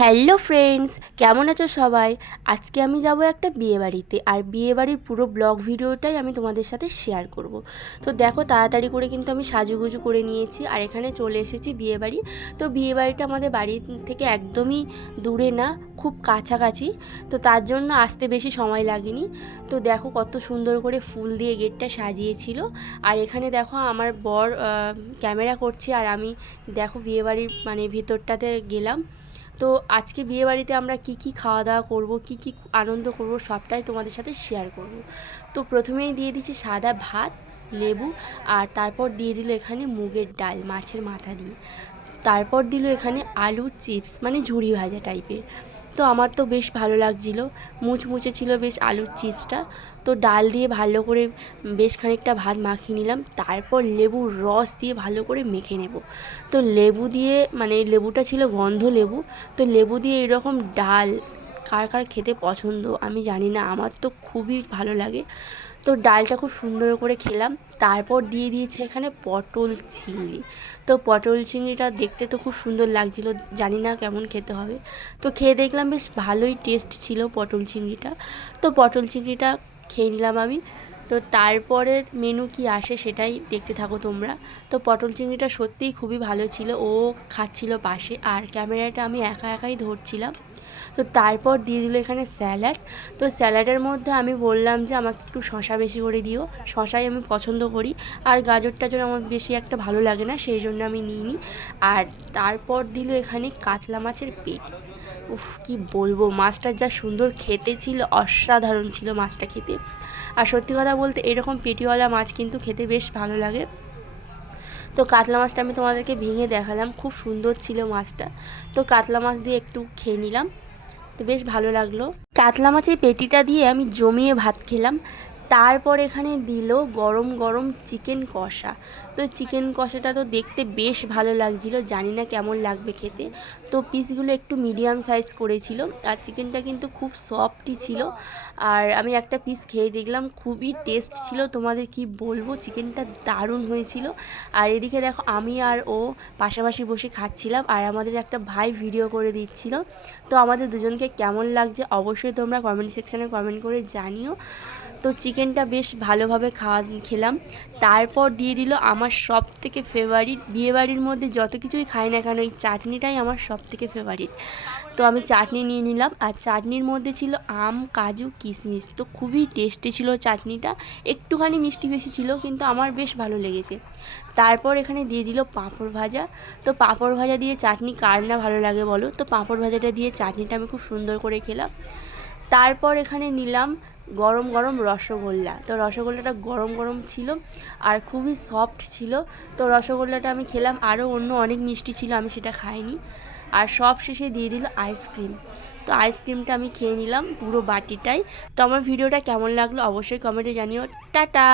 Hello friends, কেমন আছো সবাই? আজকে আমি যাব একটা বিয়ে বাড়িতে আর বিয়ে বাড়ির পুরো ব্লগ ভিডিওটাই আমি তোমাদের সাথে শেয়ার করব। তো দেখো তাড়াতাড়ি করে কিন্তু আমি সাজুগুজু করে নিয়েছি আর এখানে চলে এসেছি বিয়ে বাড়ি তো বিয়ে বাড়িটা আমাদের বাড়ি থেকে একদমই দূরে না, খুব কাছাকাছি। তো তার জন্য আসতে বেশি সময় লাগেনি। তো দেখো কত সুন্দর করে ফুল দিয়ে গেটটা সাজিয়েছিল। আর এখানে দেখো আমার বর ক্যামেরা করছে আর আমি দেখো বিয়ে বাড়ির মানে ভিতরটাতে গেলাম। তো আজকে বিয়ে বাড়িতে আমরা কি কি খাওয়া দাওয়া করব, কি কি আনন্দ করব সবটাই তোমাদের সাথে শেয়ার করব। তো প্রথমেই দিয়ে দিচ্ছি সাদা ভাত, লেবু আর তারপর দিয়ে দিল এখানে মুগের ডাল মাছের মাথা দিয়ে। তারপর দিল এখানে আলু চিপস মানে ঝুড়ি ভাজা টাইপের তো আমার তো বেশ ভালো লাগছিল। মুচমুচে ছিল বেশ আলুর চিপসটা। তো ডাল দিয়ে ভালো করে বেশ খানিকটা ভাত মাখিয়ে নিলাম। তারপর লেবুর রস দিয়ে ভালো করে মেখে নেব। তো লেবু দিয়ে মানে লেবুটা ছিল গন্ধ লেবু। তো লেবু দিয়ে এরকম ডাল কার কার খেতে পছন্দ আমি জানি না, আমার তো খুবই ভালো লাগে। তো ডালটা খুব সুন্দর করে খেলাম, তারপর দিয়ে দিয়েছে এখানে পটল চিংড়ি। তো পটল চিংড়িটা দেখতে তো খুব সুন্দর লাগছিল, জানি না কেমন খেতে হবে। তো খেয়ে দেখলাম বেশ ভালোই টেস্ট ছিল পটল চিংড়িটা। তো পটল চিংড়িটা খেয়ে নিলাম আমি। তো তারপরের মেনু কি আসে সেটাই দেখতে থাকো তোমরা। তো পটল চিংড়িটা সত্যিই খুবই ভালো ছিল, ও খাচ্ছিল পাশে, আর ক্যামেরাটা আমি একা একাই ধরছিলাম। তো তারপর দিয়ে দিল এখানে স্যালাড। তো স্যালাডের মধ্যে আমি বললাম যে, আমাকে একটু শশা বেশি করে দিও। শশাই আমি পছন্দ করি, আর গাজর টাজর আমার বেশি একটা ভালো লাগে না, সেই জন্য আমি নিইনি। আর তারপর দিল এখানে কাতলা মাছের পেট। উফ, কি বলব? মাছটা যা সুন্দর খেতে ছিল, অসাধারণ ছিল মাছটা খেতে। আর সত্যি কথা বলতে, এরকম পেটিওয়ালা মাছ কিন্তু খেতে বেশ ভালো লাগে। তো কাতলা মাছটা আমি তোমাদেরকে ভেঙে দেখালাম, খুব সুন্দর ছিল মাছটা। তো কাতলা মাছ দিয়ে একটু খেয়ে নিলাম, তো বেশ ভালো লাগল। কাতলা মাছের পেটিটা দিয়ে আমি জমিয়ে ভাত খেলাম। তারপর এখানে দিল গরম গরম চিকেন কষা। তো চিকেন কষাটা তো দেখতে বেশ ভালো লাগছিল, জানি না কেমন লাগবে খেতে। তো পিসগুলো একটু মিডিয়াম সাইজ করেছিল, আর চিকেনটা কিন্তু খুব সফটই ছিল। আর আমি একটা পিস খেয়ে দেখলাম, খুবই টেস্ট ছিল। তোমাদের কি বলব চিকেনটা দারুণ হয়েছিল। আর এদিকে দেখো, আমি আর ও পাশাপাশি বসে খাচ্ছিলাম, আর আমাদের একটা ভাই ভিডিও করে দিচ্ছিল। তো আমাদের দুজনকে কেমন লাগছে, অবশ্যই তোমরা কমেন্ট সেকশানে কমেন্ট করে জানিও। তো চিকেনটা বেশ ভালোভাবে খাওয়া খেলাম। তারপর দিয়ে দিল আমার সব থেকে ফেভারিট বিয়েবাড়ির মধ্যে যত কিছুই খাই না কেন এই চাটনিটাই আমার সব থেকে ফেভারিট তো আমি চাটনি নিয়ে নিলাম, আর চাটনির মধ্যে ছিল আম, কাজু, কিশমিশ। তো খুবই টেস্টি ছিল চাটনিটা। একটুখানি মিষ্টি বেশি ছিল, কিন্তু আমার বেশ ভালো লেগেছে। তারপর এখানে দিয়ে দিল পাঁপড় ভাজা। তো পাঁপড় ভাজা দিয়ে চাটনি কার না ভালো লাগে বলো? তো পাঁপড় ভাজাটা দিয়ে চাটনিটা আমি খুব সুন্দর করে খেলাম। তারপর এখানে নিলাম গরম গরম রসগোল্লা। তো রসগোল্লাটা গরম গরম ছিল আর খুবই সফট ছিল। তো রসগোল্লাটা আমি খেলাম। আরও অন্য অনেক মিষ্টি ছিল, আমি সেটা খাইনি। আর সব শেষে দিয়ে দিল আইসক্রিম তো আইসক্রিমটা আমি খেয়ে নিলাম পুরো বাটিটাই। তো আমার ভিডিওটা কেমন লাগল অবশ্যই কমেন্টে জানিও। টাটা!